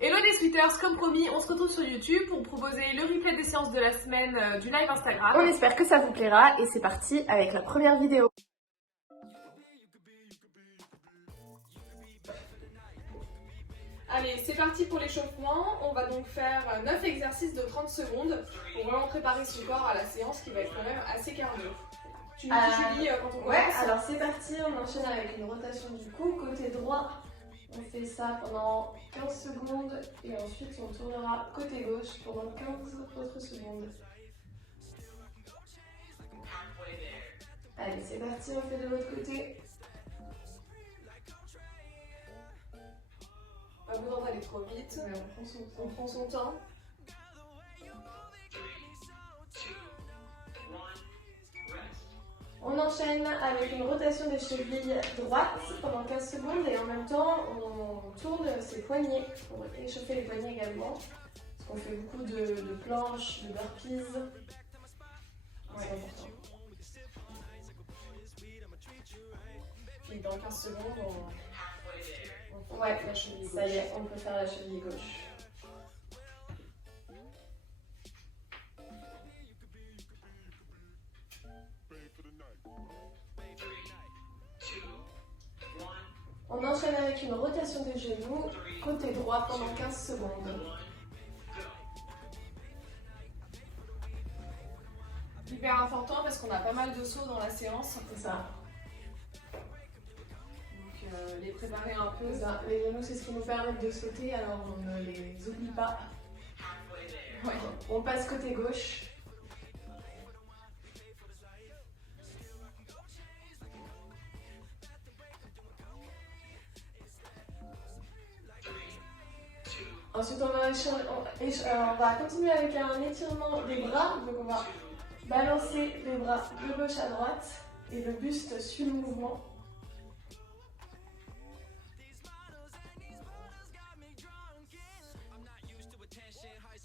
Hello les sweeters, comme promis, on se retrouve sur YouTube pour proposer le replay des séances de la semaine du live Instagram. On espère que ça vous plaira et c'est parti avec la première vidéo. Allez, c'est parti pour l'échauffement. On va donc faire 9 exercices de 30 secondes pour vraiment préparer son corps à la séance qui va être quand même assez cardio. Tu nous dis Julie quand on commence? Ouais, alors c'est parti, on enchaîne avec une rotation du cou, côté droit. On fait ça pendant 15 secondes et ensuite on tournera côté gauche pendant 15 autres secondes. Allez, c'est parti, on fait de l'autre côté. Pas besoin d'aller trop vite, Ouais, on prend son temps. On enchaîne avec une rotation des chevilles droites pendant 15 secondes et en même temps on tourne ses poignets pour échauffer les poignets également. Parce qu'on fait beaucoup de planches, de burpees. C'est important. Puis dans 15 secondes, on Ouais, la cheville gauche. Ça y est, on peut faire la cheville gauche. On enchaîne avec une rotation des genoux, côté droit pendant 15 secondes. Hyper important parce qu'on a pas mal de sauts dans la séance. C'est ça. Donc les préparer un peu. C'est ça. Les genoux, c'est ce qui nous permet de sauter, alors on ne les oublie pas. Ouais. On passe côté gauche. Ensuite, on va continuer avec un étirement des bras. Donc, on va balancer les bras de gauche à droite et le buste suit le mouvement.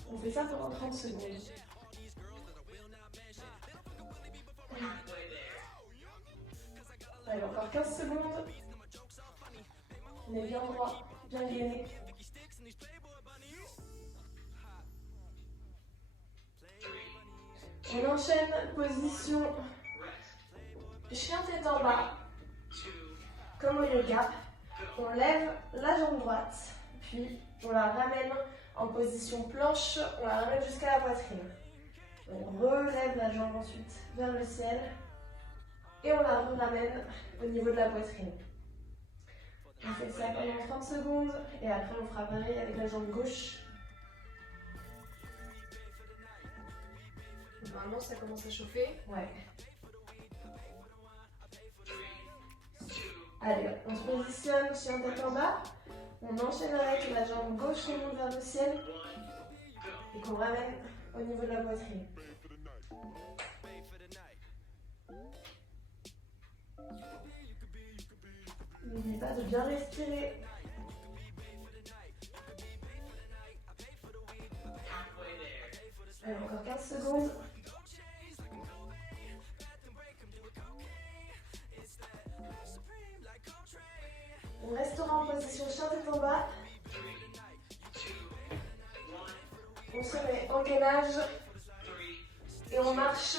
On fait ça pendant 30 secondes. Allez, encore 15 secondes. On est bien droit, bien gainé. On enchaîne, position chien tête en bas, comme au yoga. On lève la jambe droite, puis on la ramène en position planche, on la ramène jusqu'à la poitrine. On relève la jambe ensuite vers le ciel et on la ramène au niveau de la poitrine. On fait ça pendant 30 secondes et après on fera pareil avec la jambe gauche. Normalement, ça commence à chauffer. Ouais. Allez, on se positionne chien tête en bas. On enchaîne avec la jambe gauche qui monte vers le ciel et qu'on ramène au niveau de la poitrine. N'oubliez pas de bien respirer. Allez, encore 15 secondes. On restera en position chien tête en bas. On se met en gainage et on marche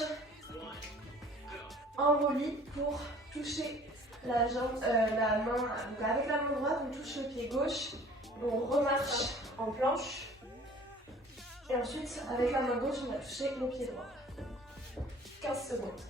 en volley pour toucher la jambe, la main. Donc avec la main droite, on touche le pied gauche. On remarche en planche. Et ensuite, avec la main gauche, on va toucher le pied droit. 15 secondes.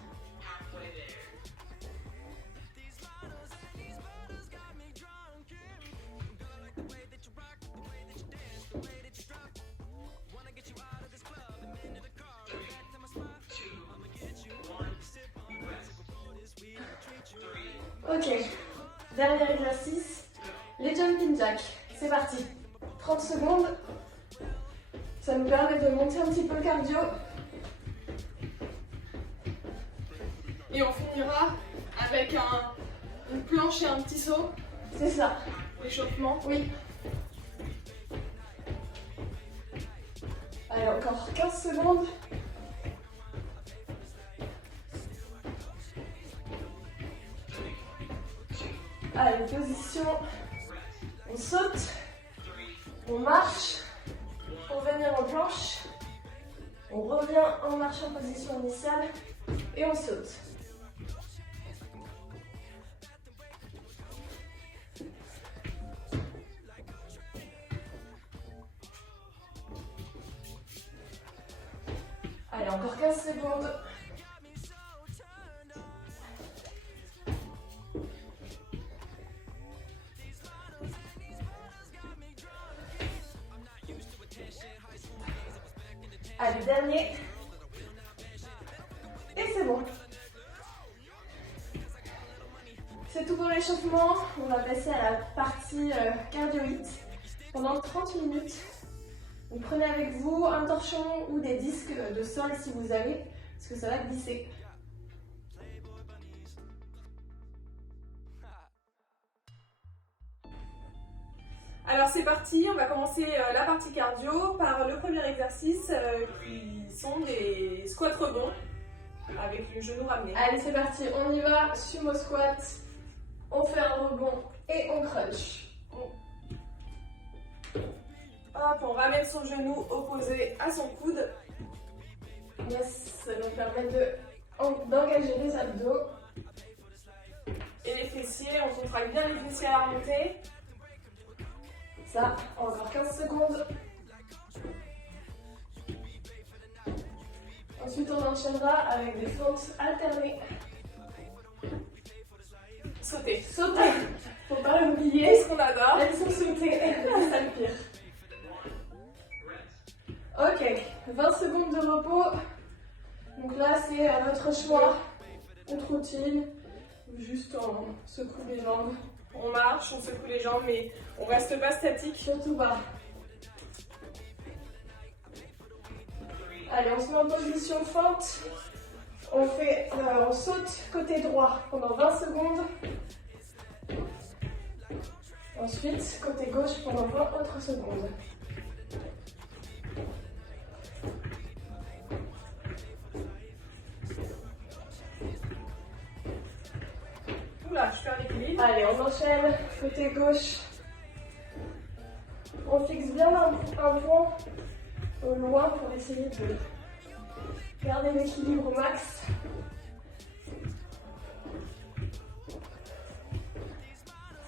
Ok, dernier exercice, les jumping jacks. C'est parti. 30 secondes. Ça nous permet de monter un petit peu le cardio. Et on finira avec une planche et un petit saut. C'est ça. L'échauffement. Oui. Allez, encore 15 secondes. Allez, position. On saute. On marche pour venir en planche. On revient en marche en position initiale et on saute. Allez, encore 15 secondes. Allez, dernier. Et c'est bon. C'est tout pour l'échauffement. On va passer à la partie cardio-hit pendant 30 minutes. Vous prenez avec vous un torchon ou des disques de sol si vous avez, parce que ça va glisser. Alors c'est parti, on va commencer la partie cardio par le premier exercice qui sont des squats rebonds avec le genou ramené. Allez, c'est parti, on y va, sumo squat, on fait un rebond et on crunch. Hop, on ramène son genou opposé à son coude. Yes, ça nous permet d'engager les abdos. Et les fessiers, on contracte bien les fessiers à la remontée. Ça, encore 15 secondes. Ensuite, on enchaînera avec des fentes alternées. Sauter. Sauter, faut pas l'oublier. Ce qu'on adore. Elles sont sautées, c'est ça le pire. Ok, 20 secondes de repos. Donc là, c'est à votre choix. On trottine, juste on secoue les jambes. On marche, on secoue les jambes, mais on reste pas statique. Surtout bas. Allez, on se met en position fente. On saute côté droit pendant 20 secondes. Ensuite, côté gauche pendant 20 autres secondes. Oula, je perds l'équilibre. Allez, on enchaîne côté gauche. On fixe bien un point au loin pour essayer de garder l'équilibre au max.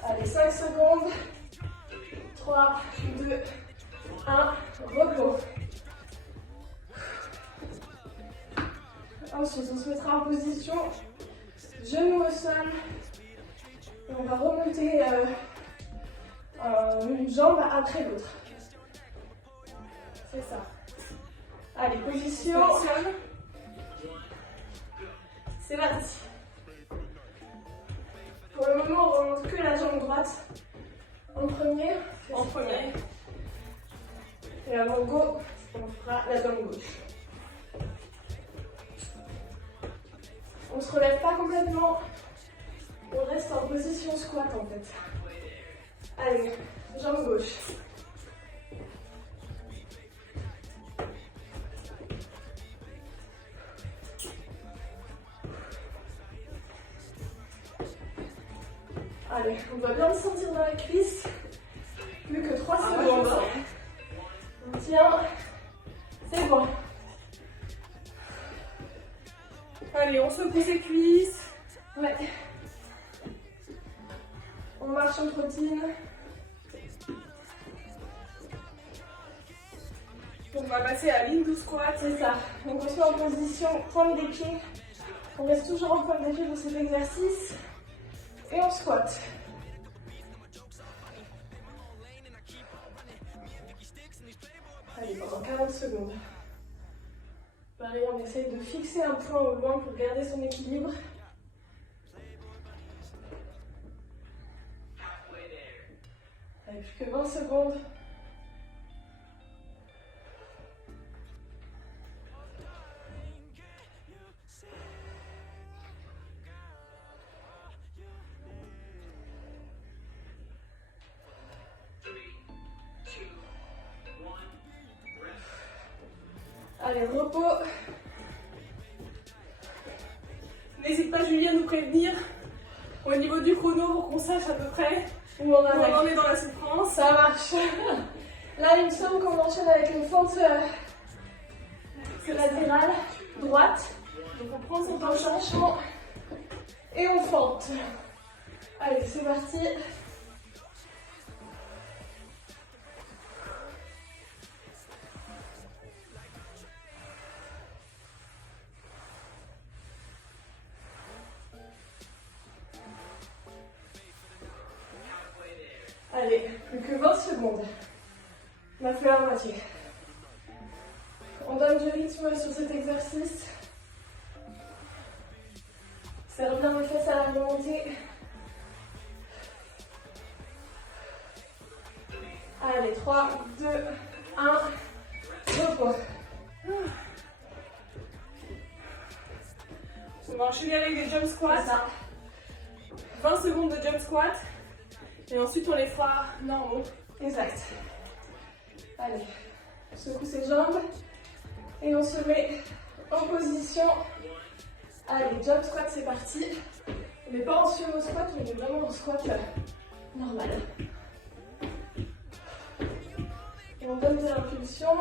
Allez, 5 secondes. 3, 2, 1, repos. Ensuite, on se mettra en position genou au sol. Et on va remonter une jambe après l'autre. C'est ça. Allez, position. C'est parti. Pour le moment, on remonte que la jambe droite en premier. En premier. Et avant go, on fera la jambe gauche. On ne se relève pas complètement. On reste en position squat en fait. Allez, jambe gauche. Allez, on doit bien le sentir dans la cuisse. Plus que 3 secondes. On tient. C'est bon. Allez, on secoue ses cuisses. Ouais. On marche en trottine. On va passer à l'indo squat. C'est ça. Donc on se met en position pointe des pieds. On reste toujours en pointe des pieds pour cet exercice. Et on squatte. Allez, pendant 40 secondes. Pareil, on essaye de fixer un point au loin pour garder son équilibre. Allez, plus que 20 secondes. Allez, repos. N'hésite pas, Julie, à nous prévenir au niveau du chrono pour qu'on sache à peu près Où on où on en est dans la souffrance. Ça marche. Là, il me semble qu'on enchaîne avec une fente latérale droite. Donc on prend son temps On de change. changement et on fente. Allez, c'est parti. Allez, plus que 20 secondes. On a fait la moitié. On donne du rythme sur cet exercice. Serre bien les fesses à la remontée. Allez, 3, 2, 1, repos. On va enchaîner avec des jump squats. Ça. 20 secondes de jump squat. Et ensuite on les fera normaux. Exact. Allez, on secoue ses jambes et on se met en position. Allez, jump squat, c'est parti. On n'est pas en sumo squat, on est vraiment en squat normal. Et on donne de l'impulsion.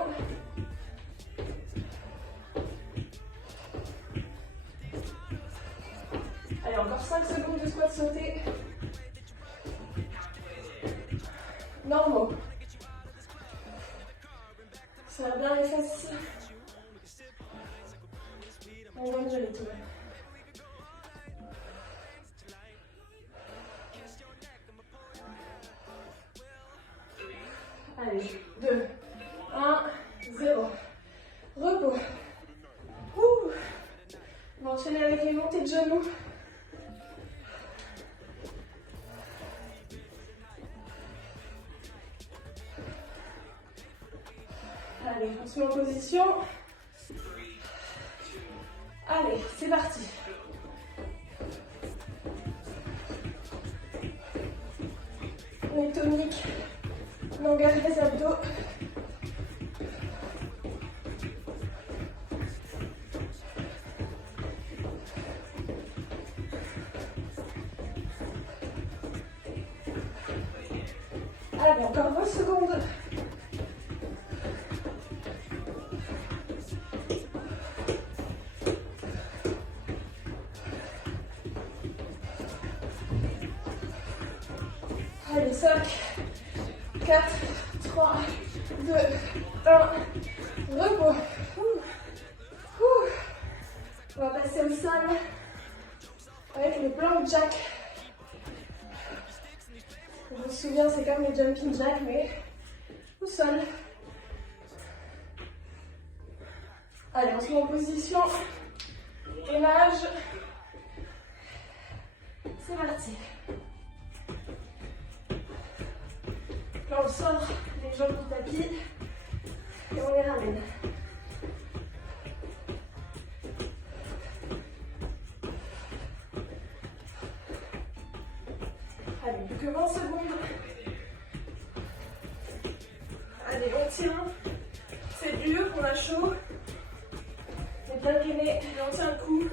Allez, encore 5 secondes de squat sauté. Normaux. Serre bien les fesses. On donne du rythme. Allez, 2, 1, 0. Repos. Ouh. On va enchaîner avec les montées de genoux. Allez, on se met en position. Allez, c'est parti. On est tonique. On engage les abdos. Allez, encore 20 secondes. Allez, 5, 4, 3, 2, 1, repos. On va passer au sol avec le plank jack. Je me souviens, c'est comme les jumping jack, mais au sol. Allez, on se met en position. Gainage. C'est parti. Là, on sort les jambes du tapis et on les ramène. Allez, plus que 20 secondes. Allez, on tient. C'est dur, on a chaud. On est bien gainé. Et on tient le coup.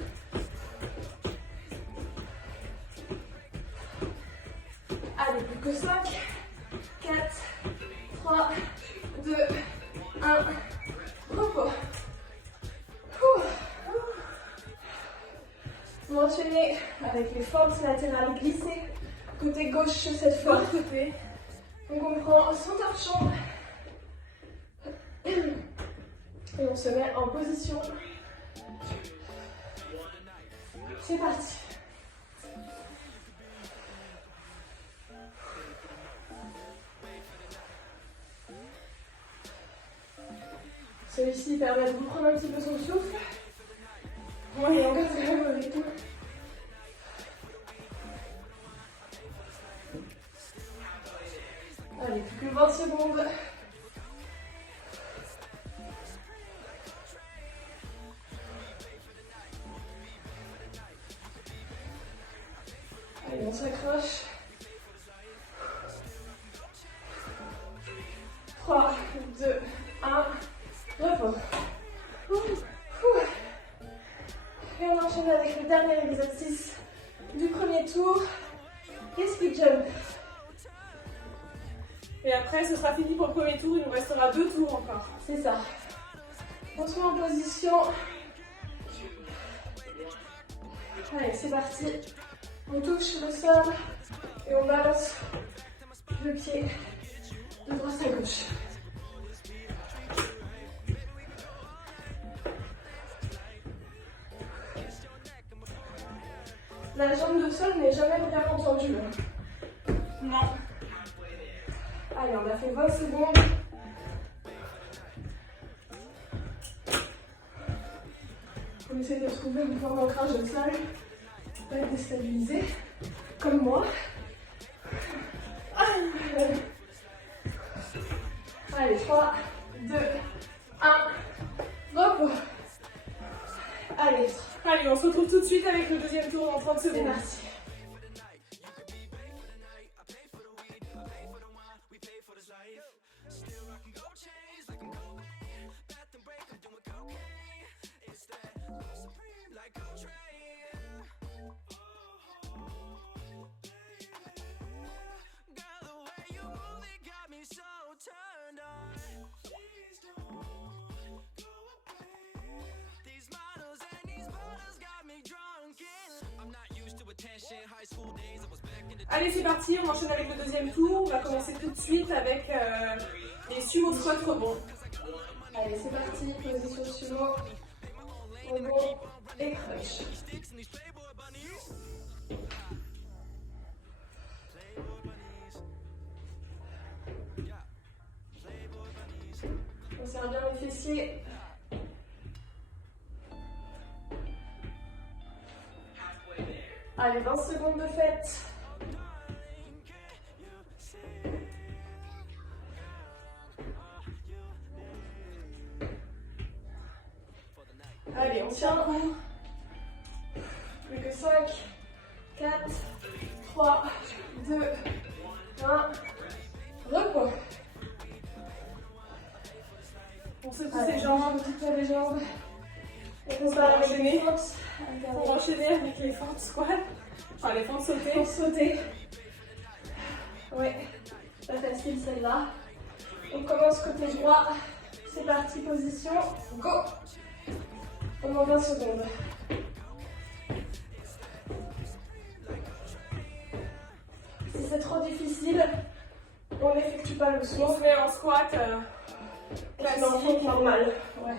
Allez, plus que 5, 4, 3, 2, 1. Repos. On va enchaîner avec les fentes latérales glissées. Côté gauche cette fois. L'autre côté. Donc on prend son torchon. Et on se met en position. C'est parti. Celui-ci permet de vous prendre un petit peu son souffle. Et on garde vraiment le rythme. Allez, plus que 20 secondes. Allez, on s'accroche. 3, 2, 1, repos. Et on enchaîne avec le dernier exercice du premier tour, les split jump. Et après, ce sera fini pour le premier tour. Il nous restera 2 tours encore. C'est ça. On se met en position. Allez, c'est parti. On touche le sol et on balance le pied de droite à gauche. La jambe de sol n'est jamais vraiment tendue. Non. Allez, on a fait 20 secondes. On essaie de trouver un point d'ancrage au sol pour pas être déstabilisé, comme moi. Allez, 3, 2, 1, repos. Allez, Allez, on se retrouve tout de suite avec le deuxième tour dans 30 c'est secondes. parti. Allez, c'est parti, on enchaîne avec le deuxième tour. On va commencer tout de suite avec les sumo squat rebond. Allez, c'est parti, position sumo, rebond et crunch. On serre bien les fessiers. Allez, 20 secondes de fête. Allez, on tient. Plus que 5, 4, 3, 2, 1. Repos. On secoue ses jambes. On les jambes. Et on va enchaîner. On On va enchaîner avec les fentes squat. Enfin, les fentes sautées. Pour sauter. Ouais, pas facile celle-là. On commence côté droit. C'est parti, position. Go. Pendant 20 secondes. Si c'est trop difficile, on n'effectue pas le On saut. se met en squat Classique, normal. Ouais.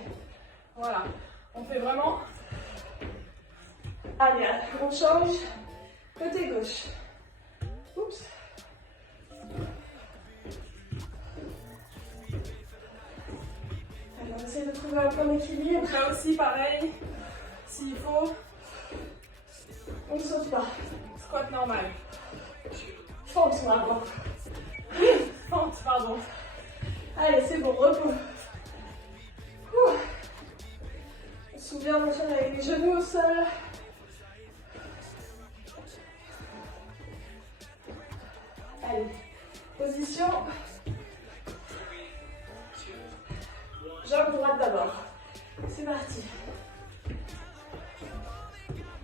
Voilà. On fait vraiment. Allez, on change. Côté gauche. Oups. Allez, on essaie de trouver un point d'équilibre. Donc là aussi, pareil. S'il faut, On ne saute pas. squat normal. Fente maintenant. Fente, pardon. Allez, c'est bon, repos. Ouh. On se souvient, on enchaîne avec les genoux au sol. Allez, position. Jambe droite d'abord. C'est parti.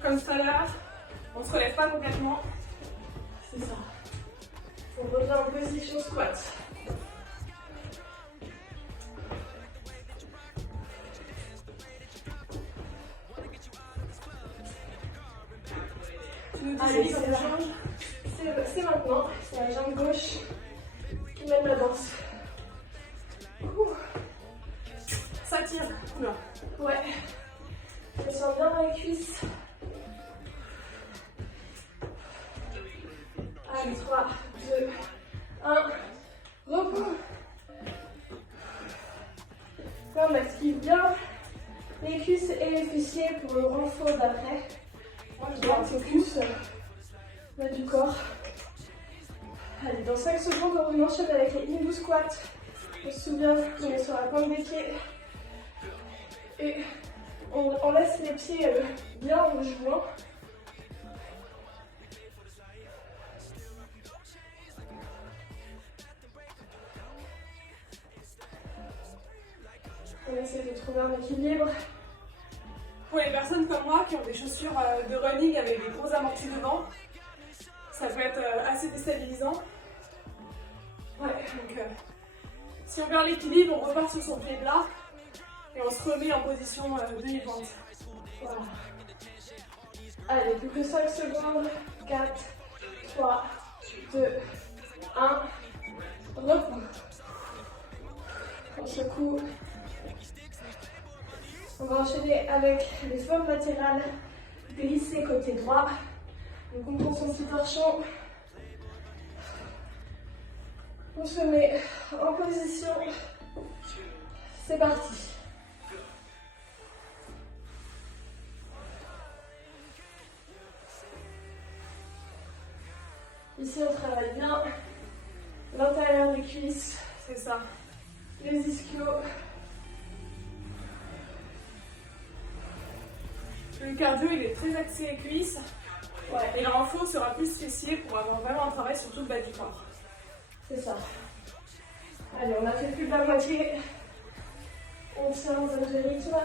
Comme tout à l'heure, on se relève pas complètement. C'est ça. On revient en position squat. Allez, c'est maintenant. C'est la jambe gauche qui mène la danse. Ouh. Ça tire. Oula. Ouais. Je sens bien dans les cuisses. Allez, 3, 2, 1. Repos. Là, on active bien les cuisses et les fessiers pour le renfort d'après. Moi, je garde focus bas du corps. Allez, dans 5 secondes, on enchaîne avec les Hindu squats. On se souvient qu'on est sur la pointe des pieds. Et on laisse les pieds bien en joint. On essaie de trouver un équilibre. Pour les personnes comme moi qui ont des chaussures de running avec des gros amortis devant, ça peut être assez déstabilisant. Ouais, donc si on perd l'équilibre, on repart sur son pied plat et on se remet en position demi-pente. Voilà. Allez, plus que 5 secondes. 4, 3, 2, 1. Repos. On secoue. On va enchaîner avec les formes latérales glissées côté droit. Donc on prend son petit torchon. On se met en position. C'est parti. Ici on travaille bien l'intérieur des cuisses. C'est ça. Les ischios. Le cardio il est très axé cuisses. Ouais. Et le renfort sera plus fessier pour avoir vraiment un travail sur tout le bas du corps. C'est ça. Allez, on a fait plus de la moitié. On tient dans un rythme.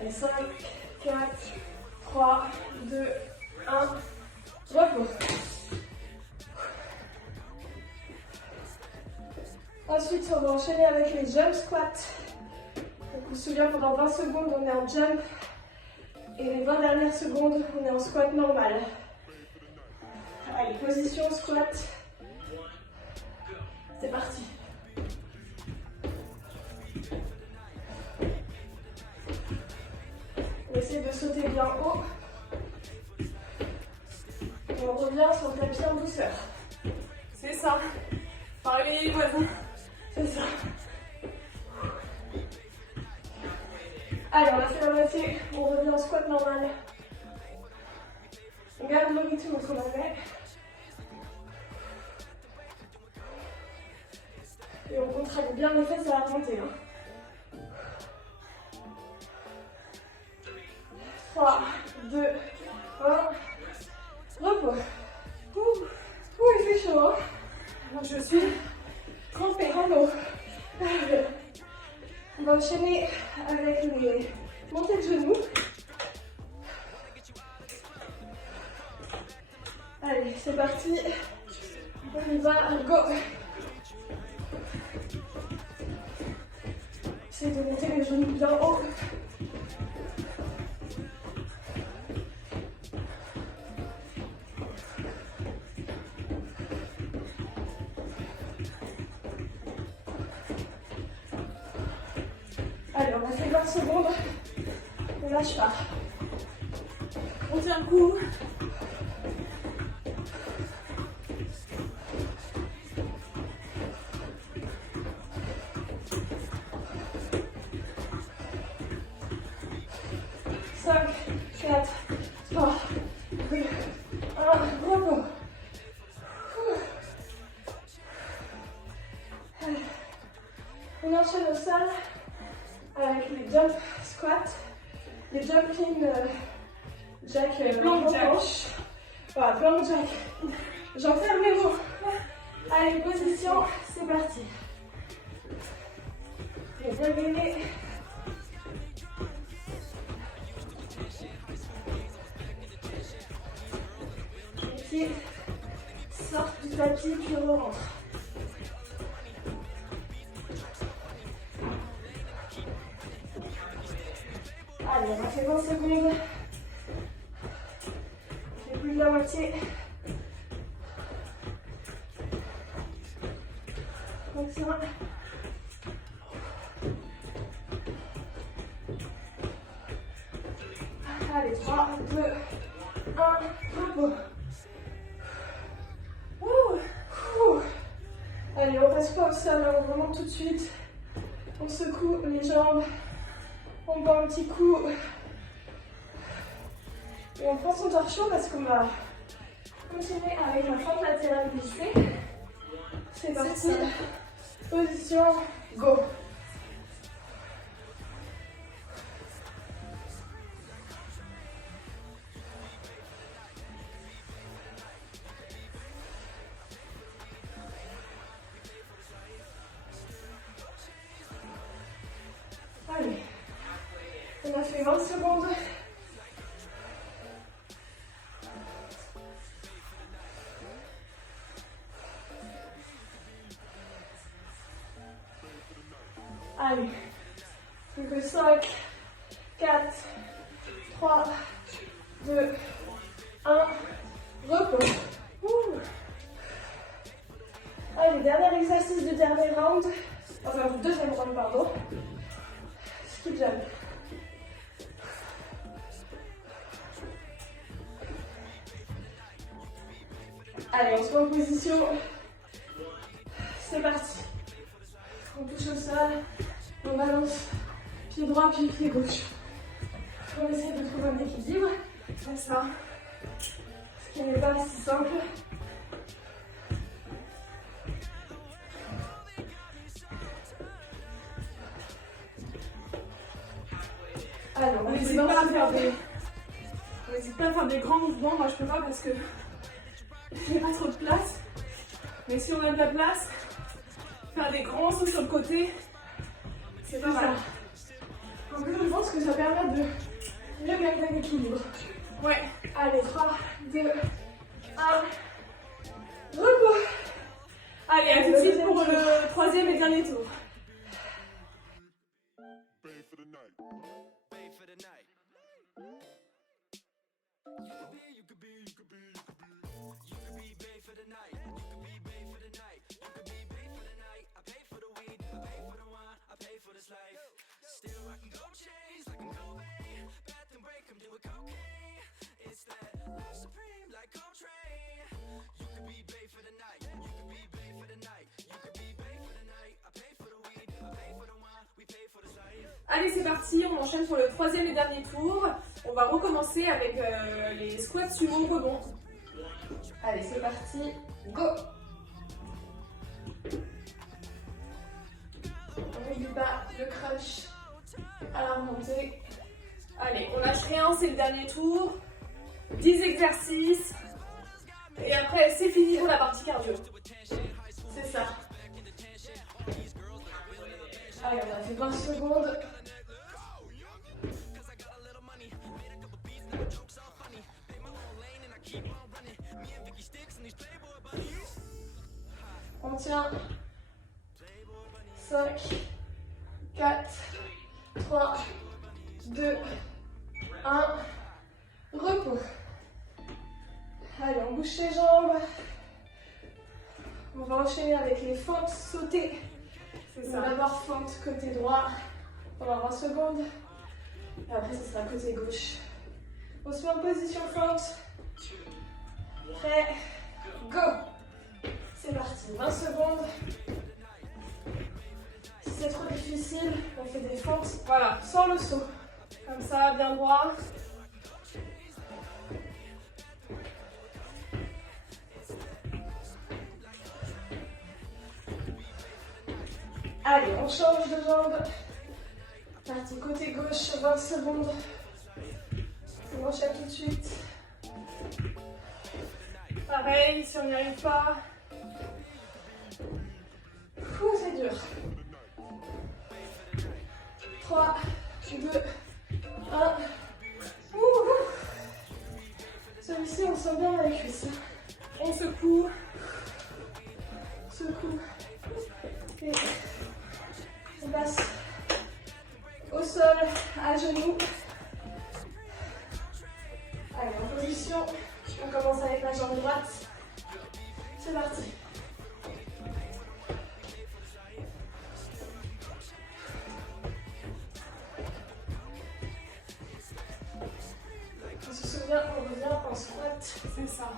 Allez, 5, 4, 3, 2, 1. Repos. Ensuite, on va enchaîner avec les jump squats. Donc, on se souvient, pendant 20 secondes, on est en jump. Et les 20 dernières secondes, on est en squat normal. Allez, position squat. C'est parti. On essaie de sauter bien haut. Et on revient sur le tapis en douceur. C'est ça. Par les voisins. C'est ça. Allez, on a fait la moitié. On revient en squat normal. On garde le rythme qu'on avait. Et on contracte bien les fesses à la montée. 3, 2, 1. Repos. Ouh, il fait chaud. Hein. Moi, je suis trempée en eau. On va enchaîner avec les montées de genoux. Allez, c'est parti. On y va, go. Essayez de monter les genoux bien haut. Allez, on a fait 20 secondes. On lâche pas. On tient le coup. On enchaîne au sol avec les jump squats, les jumping jack, plank jack. Voilà, plank jack. J'en ferme les mots. Allez, position, c'est parti. Et bien gainé. Les pieds sortent du tapis puis on rentre. Allez, on a fait 20 secondes. On fait plus de la moitié. On tient. Allez, 3, 2, 1, repos. Allez, on passe pas au sol, on remonte tout de suite. On secoue les jambes. On boit un petit coup. Et on prend son torchon parce qu'on va continuer avec la fente latérale glissée. C'est parti. Position, go. Allez. On a fait 20 secondes. Allez. Plus que 5, 4, 3, 2, 1. Repos. Ouh. Allez, dernier exercice du dernier round. Enfin, du deuxième round, pardon. Skip jump. Allez, on se met en position. C'est parti. On touche au sol. On balance pied droit puis pied gauche. On essaie de trouver un équilibre. C'est ça. Ce qui n'est pas si simple. Alors, on n'hésite pas à faire des grands mouvements. Moi, je peux pas parce que il n'y a pas trop de place. Mais si on a de la place, faire des grands sauts sur le côté, c'est pas mal. En plus, je pense que ça permet de mieux garder l'équilibre. Ouais. Allez, 3, 2, 1. Repos. Allez, à tout de suite pour le troisième et dernier tour. Allez, c'est parti, on enchaîne sur le troisième et dernier tour. On va recommencer avec les squats sumo rebond. Allez, c'est parti, go. On n'oublie pas le crunch à la remontée. Allez, on lâche rien, c'est le dernier tour. 10 exercices. Et après, c'est fini pour la partie cardio. C'est ça. Allez, on a fait 20 secondes. On tient. 5, 4, 3, 2, 1. Repos. Allez, on bouge les jambes. On va enchaîner avec les fentes sautées. C'est ça. D'abord fente côté droit pendant 20 secondes. Et après, ce sera côté gauche. On se met en position fente. Prêt. Go. C'est parti. 20 secondes. Si c'est trop difficile, on fait des fentes. Voilà, Sans le saut. comme ça, bien droit. Allez, on change de jambe. Parti côté gauche, 20 secondes. On enchaîne tout de suite. Pareil, si on n'y arrive pas. C'est dur. 3, 2, 1. Celui-ci, on sent bien dans les cuisses. On secoue. Secoue. Et on passe au sol, à genoux. Allez, en position. On commence avec la jambe droite. C'est parti. On se souvient, on revient en squat. C'est ça.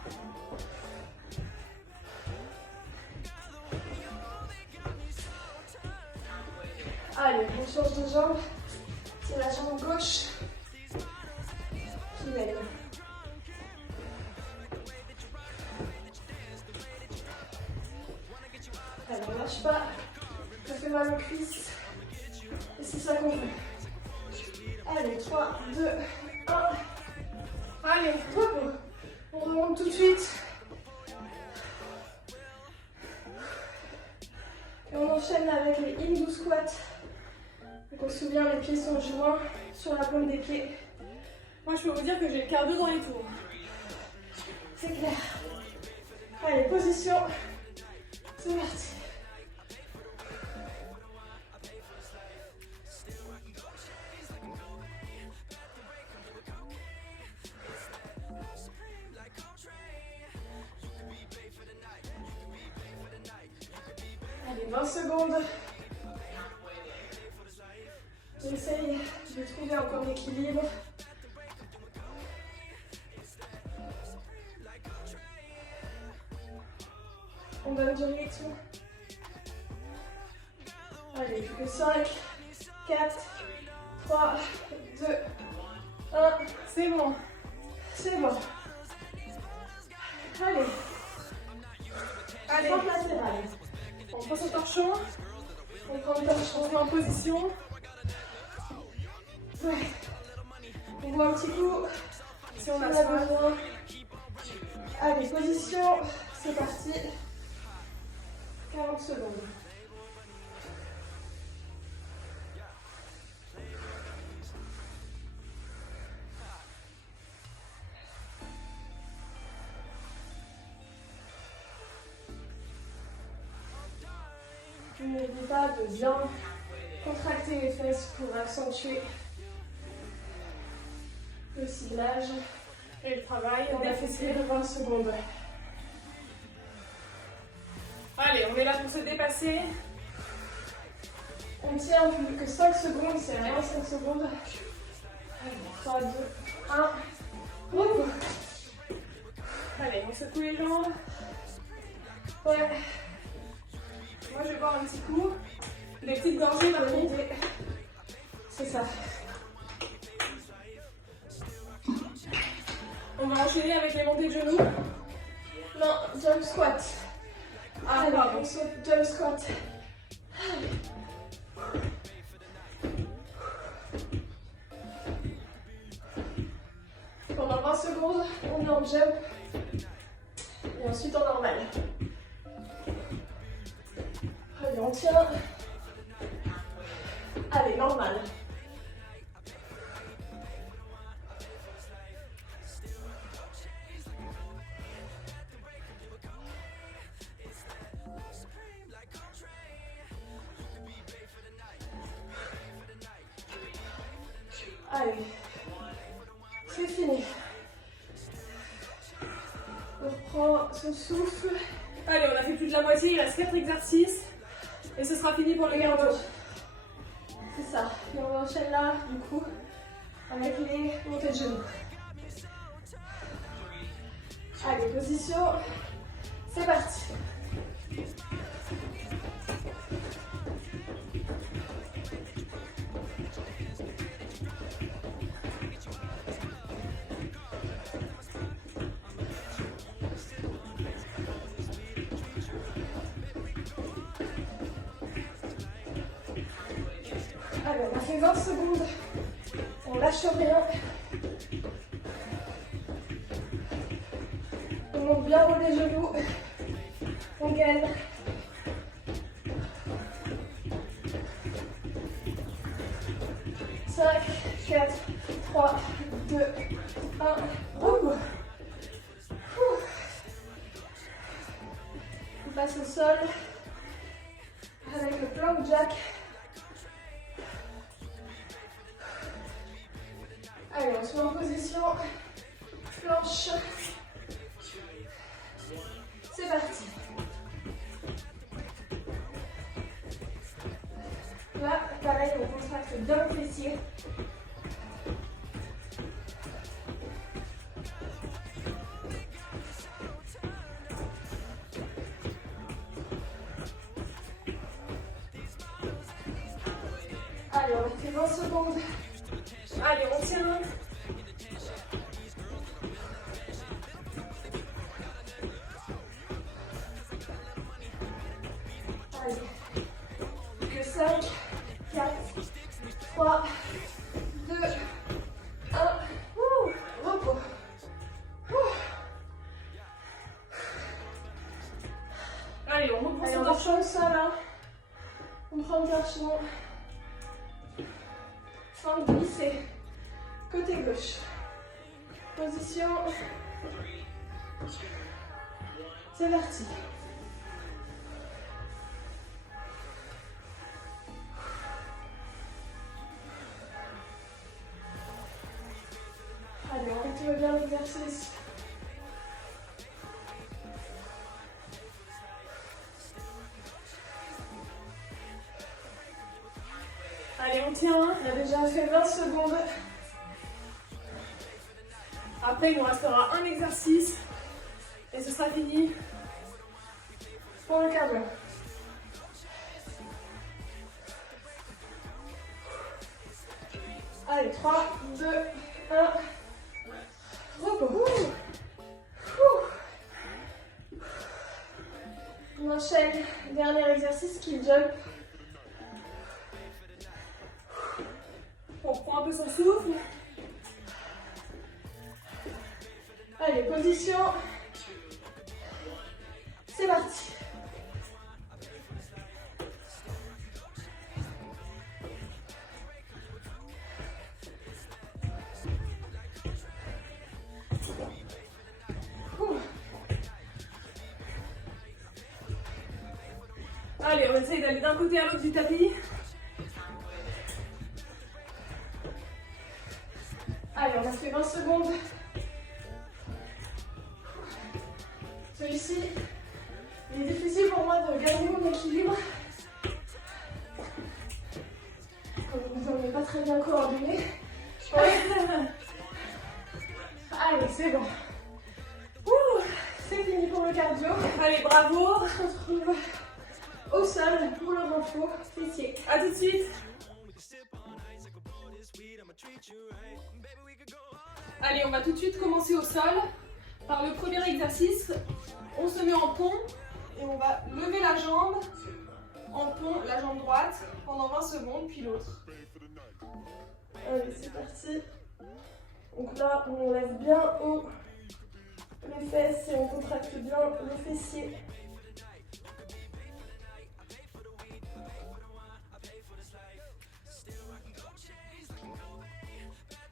Allez, on change de jambe. C'est la jambe gauche qui lève. Allez, on lâche pas. Ça fait mal aux cuisses. Et c'est ça qu'on veut. Allez, 3, 2, 1. Allez, repos. On remonte tout de suite. Et on enchaîne avec les Hindu squats. Donc on se souvient, les pieds sont joints sur la paume des pieds. Moi, je peux vous dire que j'ai le cardio dans les tours. C'est clair. Allez, position. C'est parti. 20 secondes. J'essaye de trouver encore l'équilibre. On donne du rythme. Allez, plus que 5, 4, 3, 2, 1. C'est bon. C'est bon. Allez. Allez. Frappe latérale. On prend son torchon. On prend le torchon. On se met en position. Ouais. On voit un petit coup. Si on a a soin. besoin. Allez, position. C'est parti. 40 secondes. N'oublie pas de bien contracter les fesses pour accentuer le ciblage. Et le travail. On a fait plus de 20 secondes. Allez, on est là pour se dépasser. On tient plus que 5 secondes, c'est rien 5 secondes. Allez, 3, 2, 1. Ouh. Allez, on secoue les jambes. Ouais, Moi, je vais boire un petit coup. Des petites gorgées par contre. c'est ça. On va enchaîner avec les montées de genoux. Non, jump squat. Ah, Allez, pardon. on saute jump squat. Pendant 20 secondes, on est en jump. Et ensuite en normal. Allez, on tient. Allez, normal. Allez, c'est fini. On reprend son souffle. Allez, on a fait plus de la moitié. Il reste 4 exercices. Et ce sera fini pour le garde. C'est ça. Et on enchaîne là, du coup, avec les montées de genoux. Allez, position. C'est parti. Allez, on a fait 20 secondes. On lâche rien. On monte bien haut les genoux. On gaine. Cinq, 4, 3, 2, 1. On passe au sol avec le plank jack. Allez, on se met en position planche. C'est parti. Là, pareil, on contracte bien le fessier. Allez, on a fait 20 secondes. Allez, on tient. Allez. Que 5, 4, 3, 2, 1. Repos. Allez, on reprend Allez, son on torchon. reprend ça là. On prend le torchon. Sans glisser. Côté gauche. Position. C'est parti. Allez, on retrouve bien l'exercice. on tient. On a déjà fait 20 secondes. Après, il nous restera un exercice et ce sera fini Pour le cardio. Allez, 3, 2, 1. Repos. On enchaîne. Dernier exercice, skill jump. On reprend un peu son souffle. Allez, position. C'est parti. Allez, on essaye d'aller d'un côté à l'autre du tapis. Allez, on a fait 20 secondes. Celui-ci, il est difficile pour moi de garder mon équilibre. Comme vous n'en êtes pas très bien coordonné. Allez, c'est bon. C'est fini pour le cardio. Allez, bravo. On se retrouve au sol pour le renfort fessier. À tout de suite. Allez, on va tout de suite commencer au sol. Par le premier exercice, on se met en pont et on va lever la jambe en pont, la jambe droite, pendant 20 secondes, puis l'autre. Allez, c'est parti. Donc là, on lève bien haut les fesses et on contracte bien le fessier.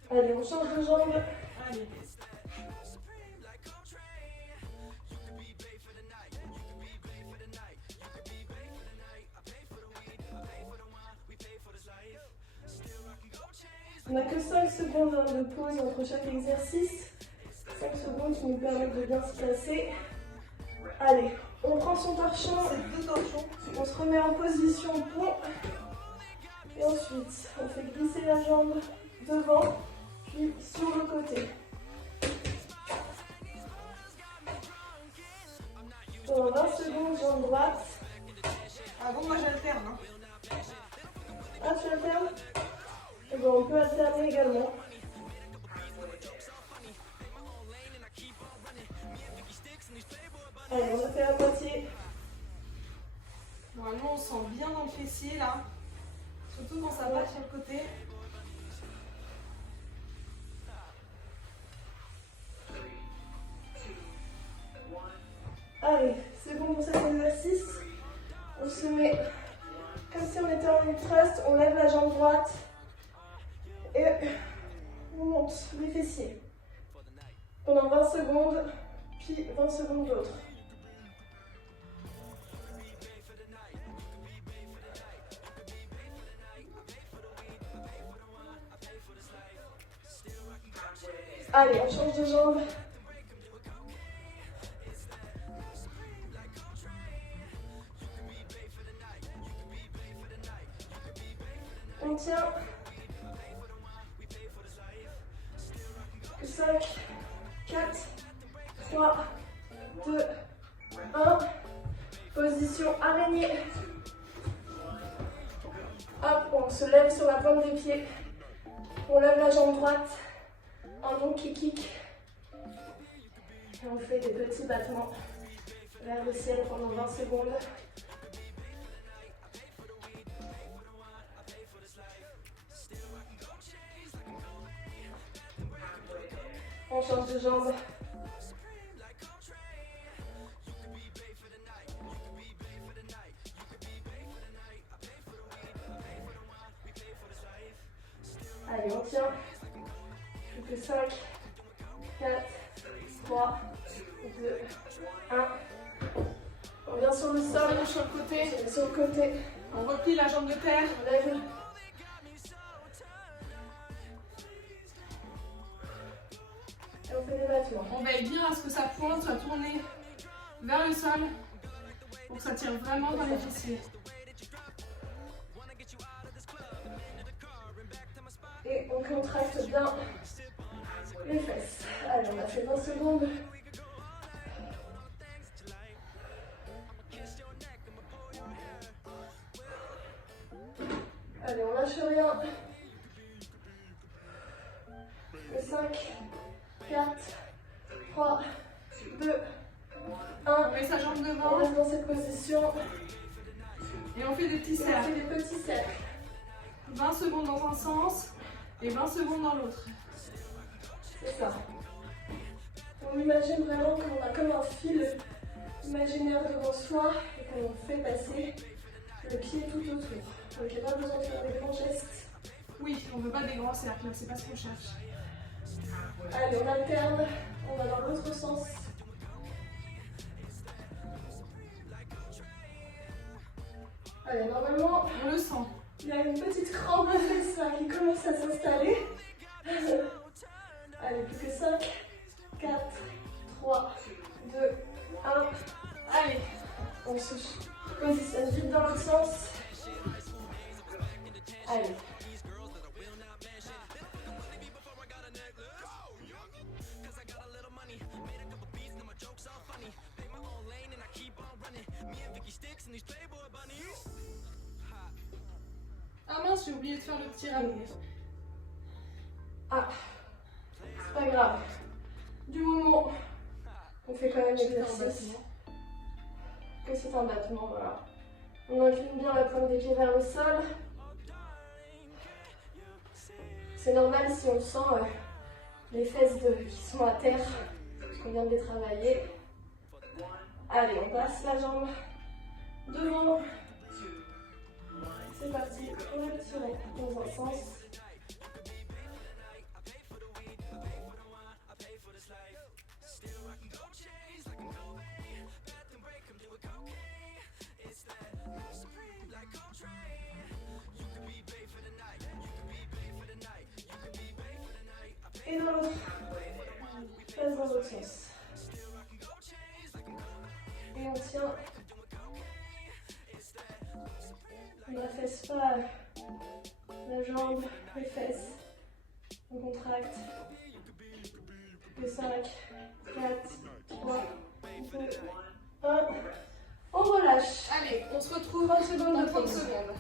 Allez, on change de jambe. Allez. On n'a que 5 secondes de pause entre chaque exercice. 5 secondes qui nous permettent de bien se placer. Allez, on prend son torchon. C'est 2 torchons. On se remet en position pont. Et ensuite, on fait glisser la jambe devant, puis sur le côté. Pendant 20 secondes, jambe droite. Ah bon, moi j'alterne. Hein. Ah, tu alternes? Et bon, on peut alterner également. Allez, on a fait la moitié. Normalement, on sent bien dans le fessier là. Surtout quand ça va sur le côté. Allez, c'est bon pour cet exercice. On se met comme si on était en hip thrust. On lève la jambe droite. Et on monte les fessiers. Pendant 20 secondes, puis 20 secondes d'autres. Allez, on change de jambe. On tient. 5, 4, 3, 2, 1. Position araignée. Hop, on se lève sur la pointe des pieds. On lève la jambe droite. Un long kick. Et on fait des petits battements vers le ciel pendant 20 secondes. On change de jambe. Allez, on tient. Plus que 5, 4, 3, 2, 1. On revient sur le sol. Sur le côté. Sur le côté. On replie la jambe de terre. On lève. Et on fait des battements. On veille bien à ce que sa pointe soit tournée vers le sol pour que ça tire vraiment dans les fessiers. Et on contracte bien les fesses. Allez, on a fait 20 secondes. Allez, on lâche rien. 5, 4, 3, 2, 1. On met sa jambe On devant reste dans cette position. et on fait des petits Et on fait cercles. des petits cercles. 20 secondes dans un sens et 20 secondes dans l'autre. C'est ça. On imagine vraiment qu'on a comme un fil imaginaire devant soi et qu'on fait passer le pied tout autour. Donc il n'y a pas besoin de faire des grands gestes. Oui, on veut pas des grands cercles, c'est pas ce qu'on cherche. Allez, on alterne, on va dans l'autre sens. Allez, normalement, On le sent. il y a une petite crampe de fesse là qui commence à s'installer. Allez, plus que 5, 4, 3, 2, 1. Allez, on se positionne vite dans l'autre sens. Allez. Ah mince, j'ai oublié de faire le petit ramener. Ah, c'est pas grave. Du moment, on fait quand même l'exercice. Que c'est un battement, voilà. On incline bien la pointe des pieds vers le sol. C'est normal si on sent les fesses qui sont à terre, parce qu'on vient de les travailler. Allez, on passe la jambe devant. C'est parti, on va le tirer dans un sens. Et dans l'autre, passe dans l'autre sens. Et on tient. On n'affaisse pas la jambe, les fesses. On contracte. Et 5, 4, 3, 2, 1. On relâche. Allez, on se retrouve 30 secondes dans de 30 pause. secondes.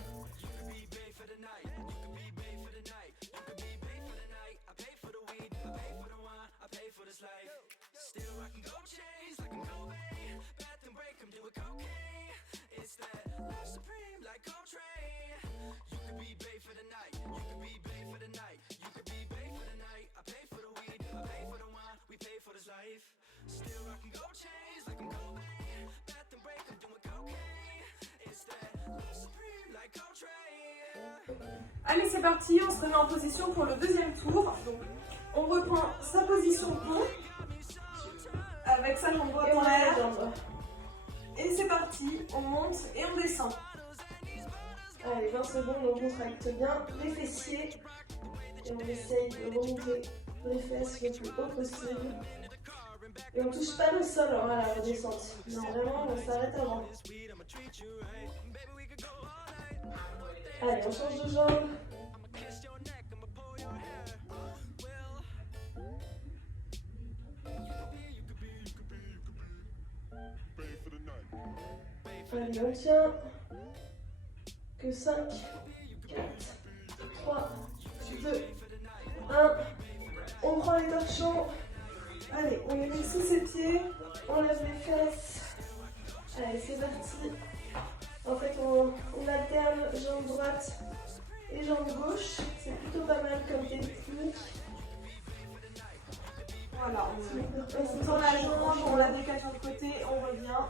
Allez, c'est parti, on se remet en position pour le deuxième tour. Donc, on reprend sa position pont avec sa jambe droite Et on en lève la l'air. jambe. Et c'est parti, on monte et on descend. Allez, 20 secondes, on contracte bien les fessiers. Et on essaye de remonter les fesses le plus haut possible. Et on touche pas le sol à la redescente. Non, vraiment, on s'arrête avant. Allez, on change de jambe. Allez, on tient. Que 5, 4, 3, 2, 1. On prend les torchons. Allez, on les met sous ses pieds. On lève les fesses. Allez, c'est parti. En fait, on alterne jambe droite et jambe gauche. C'est plutôt pas mal comme technique. Voilà, On on tend la jambe, on la décale sur le côté, on revient.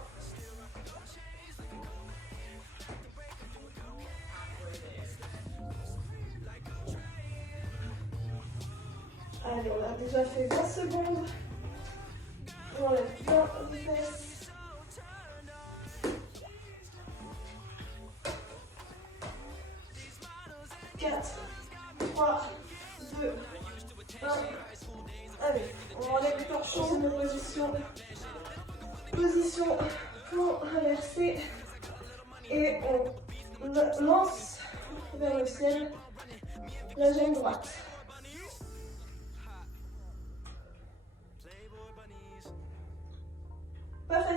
Allez, on a déjà fait 20 secondes. On lève bien les fesses. Quatre, 3, 2, 1. Allez, on enlève les torchons. C'est notre position. Position plomb inversé. Et on lance vers le ciel la jambe droite.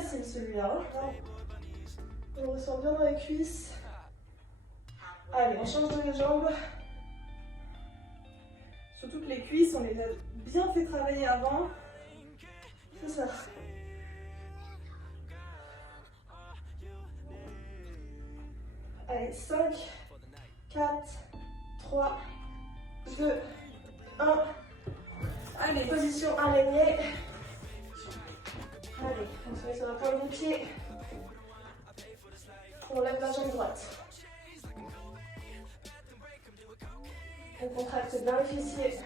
facile celui-là. Hein. On ressent bien dans les cuisses. Allez, on change de jambes. Surtout que les cuisses, on les a bien fait travailler avant. C'est ça. Allez, 5, 4, 3, 2, 1. Allez, position alignée. Allez, on se met sur la pointe du pied. On lève la jambe droite. On contracte bien le fessier.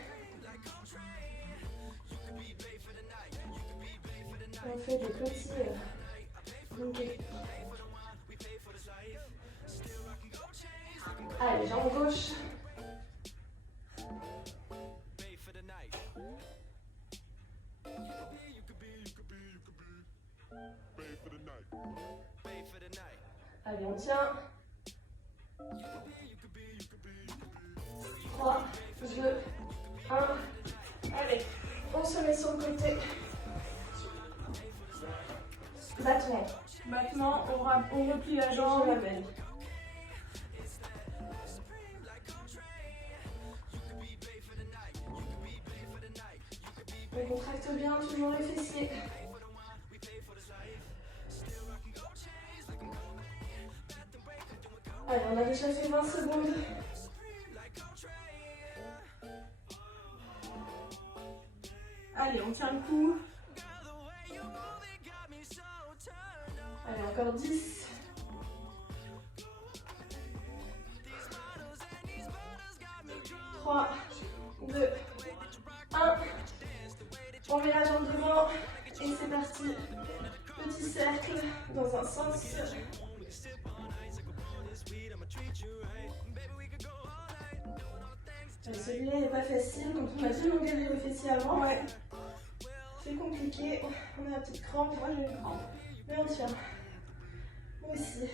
On fait des petits bouquets. Allez, jambe gauche. Allez, on tient. 3, 2, 1. Allez, on se met sur le côté. Battement. Battement, on replie la Je jambe. ramène. On contracte bien toujours les fessiers. Allez, on a déjà fait 20 secondes. Allez, on tient le coup. Allez, encore 10. Trois, 2, 1. On met la jambe devant et c'est parti. Petit cercle dans un sens. Celui-là n'est pas facile, donc on a bien engagé le fessier avant. Ouais. C'est compliqué, on a la petite crampe. Moi j'ai une crampe. Mais on tient. Moi aussi.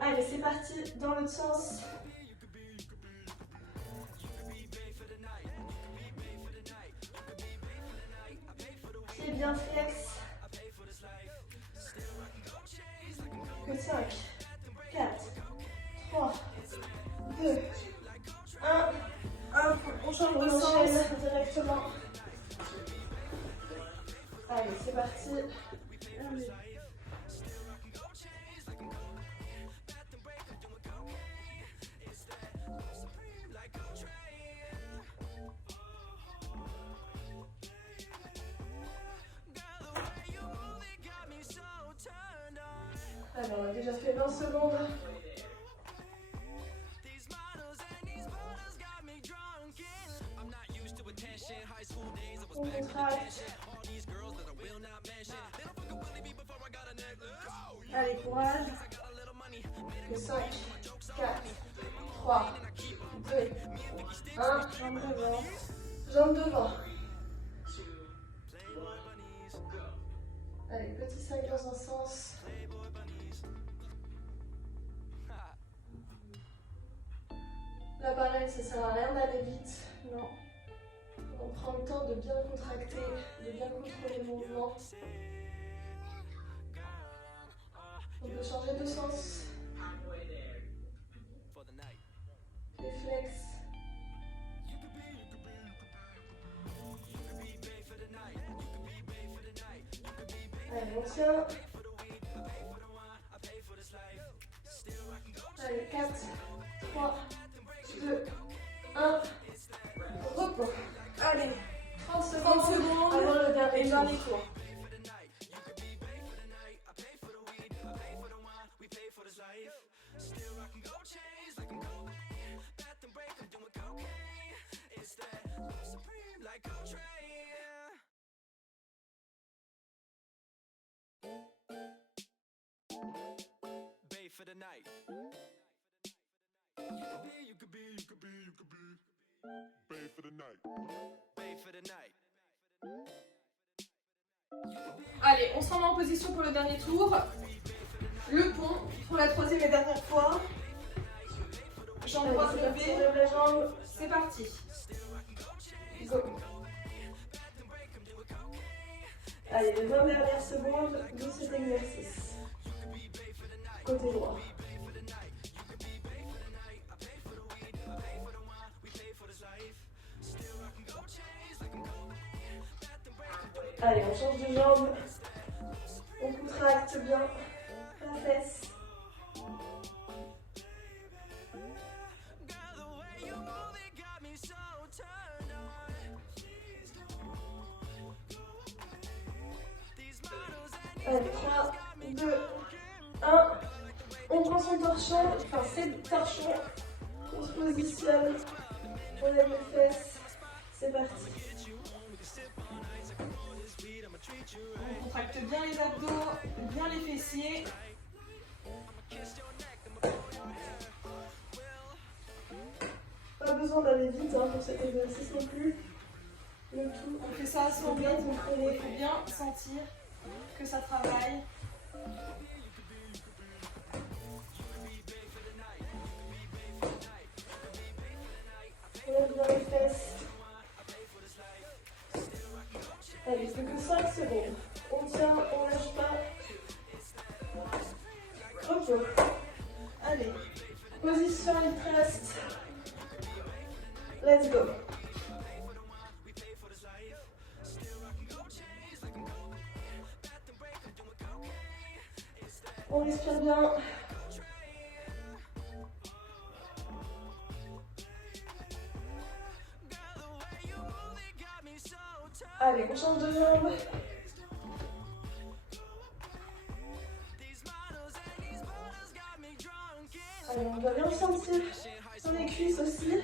Allez, c'est parti dans l'autre sens. Pied bien flex. Que 5, 4, 3, 2, 1. Hop, on change On de sens. enchaîne directement. Allez, c'est parti. Allez. Alors, on a déjà fait 20 secondes. On contracte. Allez, courage. Que 5, 4, 3, 2, 1. Jambe devant. Jambes devant. Allez, petit 5 dans un sens. Là, pareil, ça sert à rien d'aller vite. Non. On prend le temps de bien contracter, de bien contrôler le mouvement. On peut changer de sens. Réflexe. Allez, on tient. Allez, 4, 3, 2, 1. Repos. Allez, 30 30 secondes secondes avant le dernier et tour. dernier tour. For the night. You could be Bay for the night. Bay for the night. Allez, on se remet en position pour le dernier tour. Le pont pour la troisième et dernière fois. Jambe droite Allez, c'est parti, on levée. lève la jambe. C'est parti. Go. Allez, les 20 dernières secondes de cet exercice. Côté droit. Allez, on change de jambe. On contracte bien la fesse. Allez, 3, 2, 1. On prend son torchon, enfin ses torchons. On se positionne. On lève les fesses. C'est parti. On contracte bien les abdos, bien les fessiers. Pas besoin d'aller vite hein, pour cet exercice non plus. Le tout. On fait ça à son bien rythme. contrôler. Il faut bien sentir que ça travaille. On lève bien les fesses. Allez, plus que 5 secondes. On tient, on lâche pas. Repos. Allez. Position il te reste. Let's go. On respire bien. Allez, on change de jambe. Allez, on va bien sentir dans les cuisses aussi.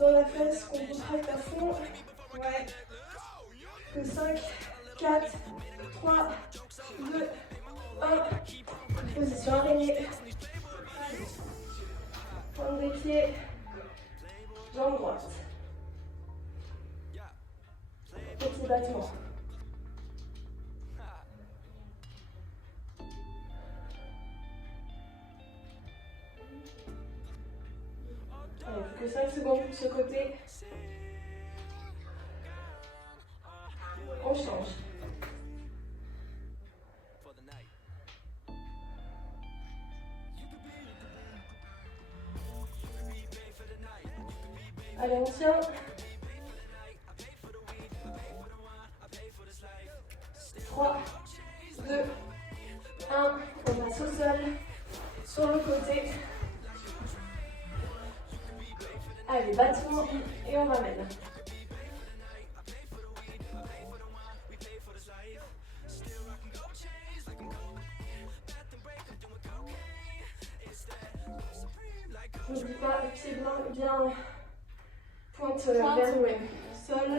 Dans la fesse, on contracte à fond. Ouais. Que 5, 4, 3, 2, 1. Position araignée. Pointe des pieds. Jambe droite. Petit battement. Allez, plus que 5 secondes de ce côté. On change. Allez, on tient. 3, 2, 1. On passe au sol. Sur le côté. Allez, battement et on ramène. N'oublie pas le pied bien pointe vers le sol.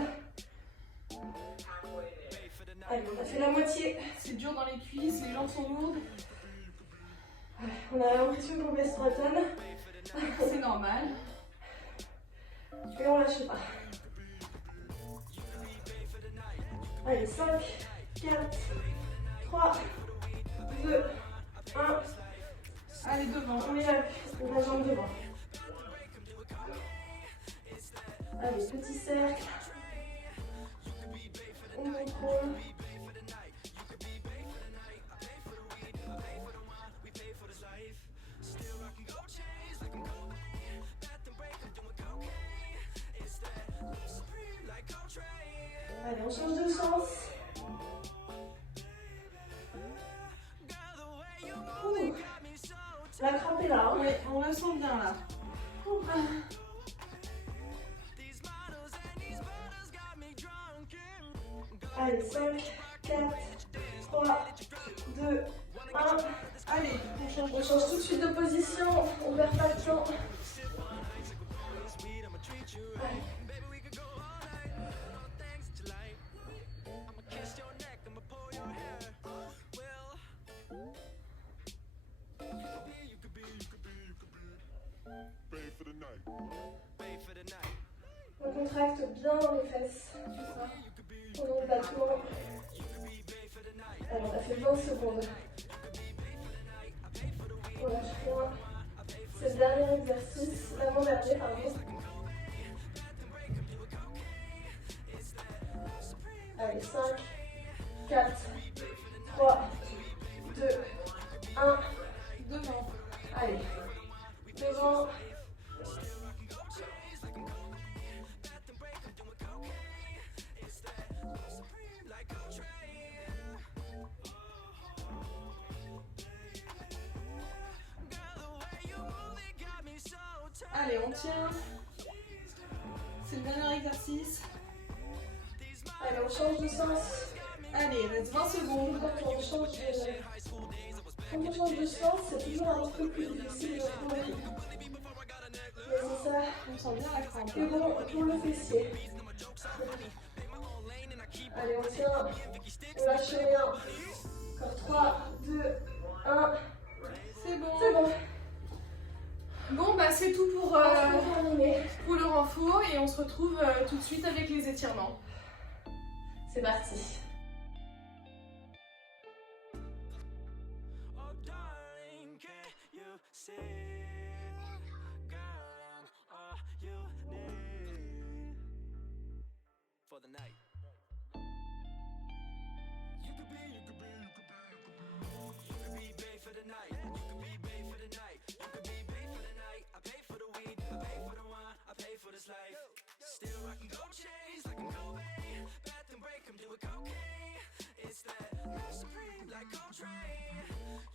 Allez, on a fait la moitié. C'est dur dans les cuisses, les jambes sont lourdes. On a l'impression qu'on baisse 3 tonnes. C'est normal. Et on lâche pas. Allez, 5, 4, 3, 2, 1. Allez, devant. On met la jambe devant. Allez, petit cercle. On contrôle. Allez, on change de sens. Ouh. La crampe est là. Hein. Oui, on le sent bien là. Allez, 5, 4, 3, 2, 1. Allez, On change tout de suite de position. On perd pas de temps. Allez. On contracte bien les fesses. Pendant le battement. Alors, on a fait 20 secondes. On lâche rien. C'est le dernier exercice, l'avant-dernier, pardon. Allez, 5, 4, 3, 2, 1. Devant. Allez, devant. Allez, on tient. C'est le dernier exercice. Allez, on change de sens. Allez, il reste 20 secondes. Quand on change de sens, c'est toujours un peu plus difficile de trouver. Mais c'est ça. On sent bien la crampe. C'est bon pour le fessier. Allez, on tient. On lâche rien. Encore 3, 2, 1. C'est bon. C'est bon. Bon, bah c'est tout pour Terminé. le renfort et on se retrouve tout de suite avec les étirements. C'est parti. Oh, darling, can you see? Girl, I'm all you need for the night. You could be bae for the night. You could be bae for the night. You could be bae for the night. I pay for the weed, I pay for the wine, I pay for this life. Still rockin' gold chains like I'm Kobe. Bath and break, I'm doing cocaine. It's that supreme like Coltrane.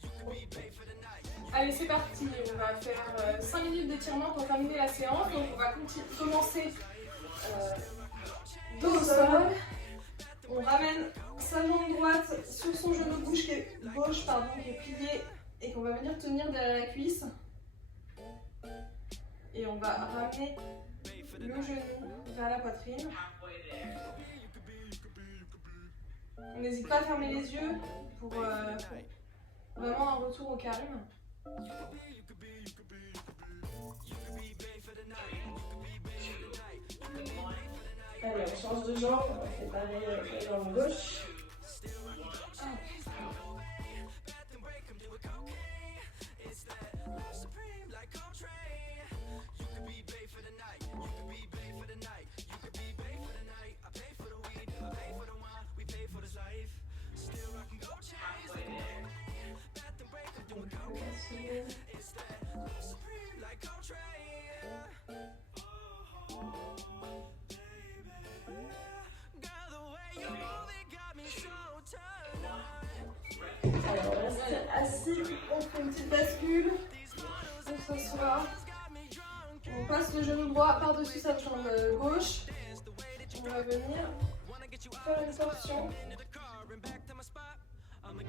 You could be bae for the night. Allez, c'est parti. On va faire 5 minutes d'étirement pour terminer la séance. Donc on va commencer dos au sol. On ramène sa jambe droite sur son genou gauche qui est plié et qu'on va venir tenir derrière la cuisse. Et on va ramener le genou vers la poitrine. On n'hésite pas à fermer les yeux pour vraiment un retour au calme. Allez, on change de jambe. On fait pareil avec la jambe gauche. Alors, on reste assis. On fait une petite bascule. On s'assoit. On passe le genou droit par-dessus sa jambe gauche. On va venir faire une torsion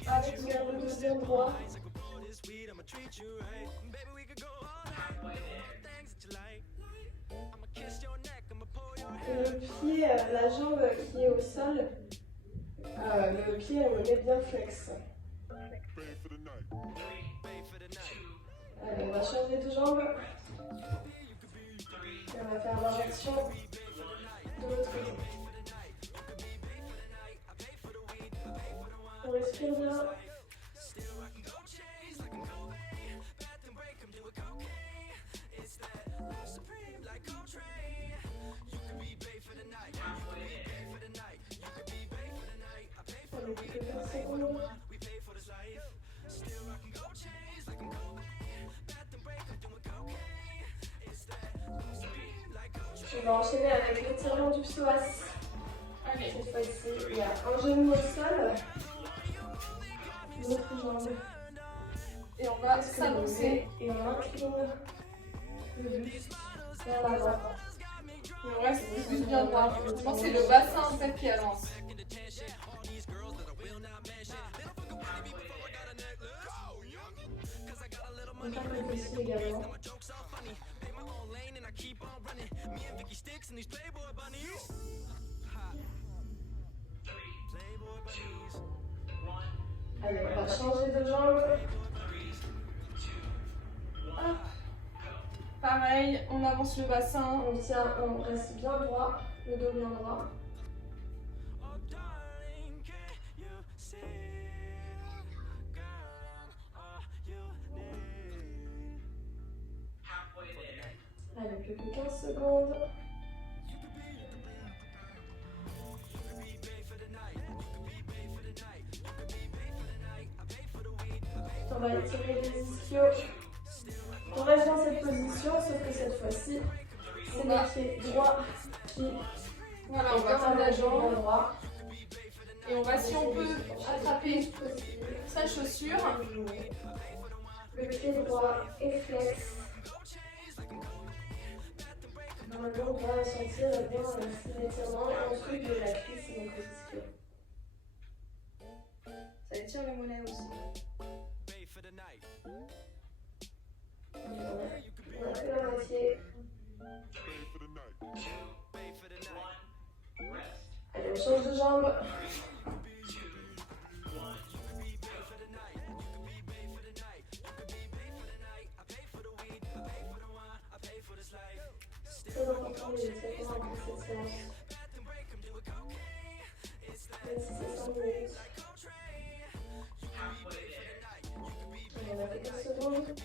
avec le deuxième droit. Et le pied, la jambe qui est au sol, le pied, on le met bien flex. Allez, on va changer de jambe. Et on va faire l'inversion de l'autre côté. On respire bien. Allez, plus que 20 secondes. On va enchaîner avec l'étirement du psoas. Allez. Cette fois-ci, il y a un genou au sol, l'autre jambe. Et on va s'avancer. Et on incline le buste vers l'avant. On reste plus bien droit. Je pense que c'est le bassin en fait qui avance. On ferme le fessier également. Allez, on va changer de jambe. Hop. Pareil, on avance le bassin. On tient, on reste bien droit, le dos bien droit. Allez, plus que 15 secondes. va étirer les ischios. On reste dans cette position, sauf que cette fois-ci, c'est le pied droit qui Voilà, on est va dans prendre la jambe droit. et on va, si on peut, attraper sa chaussure. Le pied droit est flex. Normalement, on va sentir bien l'étirement ensuite de la cuisse et donc les ischios. Ça étire le mollet aussi. On a fait la moitié. Allez, on change de jambe. Très important de faire un peu cette séance. Même si c'est 5 minutes. On va faire 15 secondes.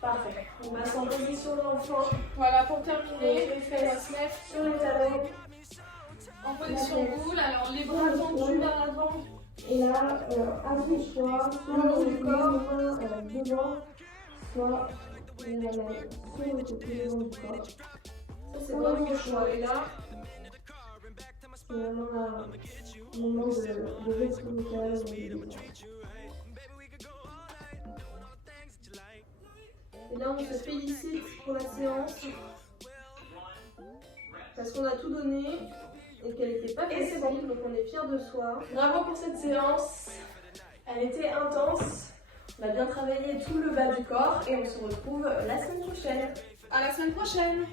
Parfait. On passe en position d'enfant. Voilà, pour terminer, Les on fesses va se mettre sur les talons. en position boule. Alors, les bras tendus vers l'avant. Et là, à vous le choix, soit Le long du les corps. mains devant, soit les mains sur le côté le long du corps. Ça, c'est vraiment le choix. Et là, C'est vraiment un moment de rectification. et là, on se félicite pour la séance. Parce qu'on a tout donné et qu'elle n'était pas Et c'est facile, donc on est fiers de soi. Bravo pour cette séance. Elle était intense. On a bien travaillé tout le bas du corps et on se retrouve la semaine prochaine. À la semaine prochaine!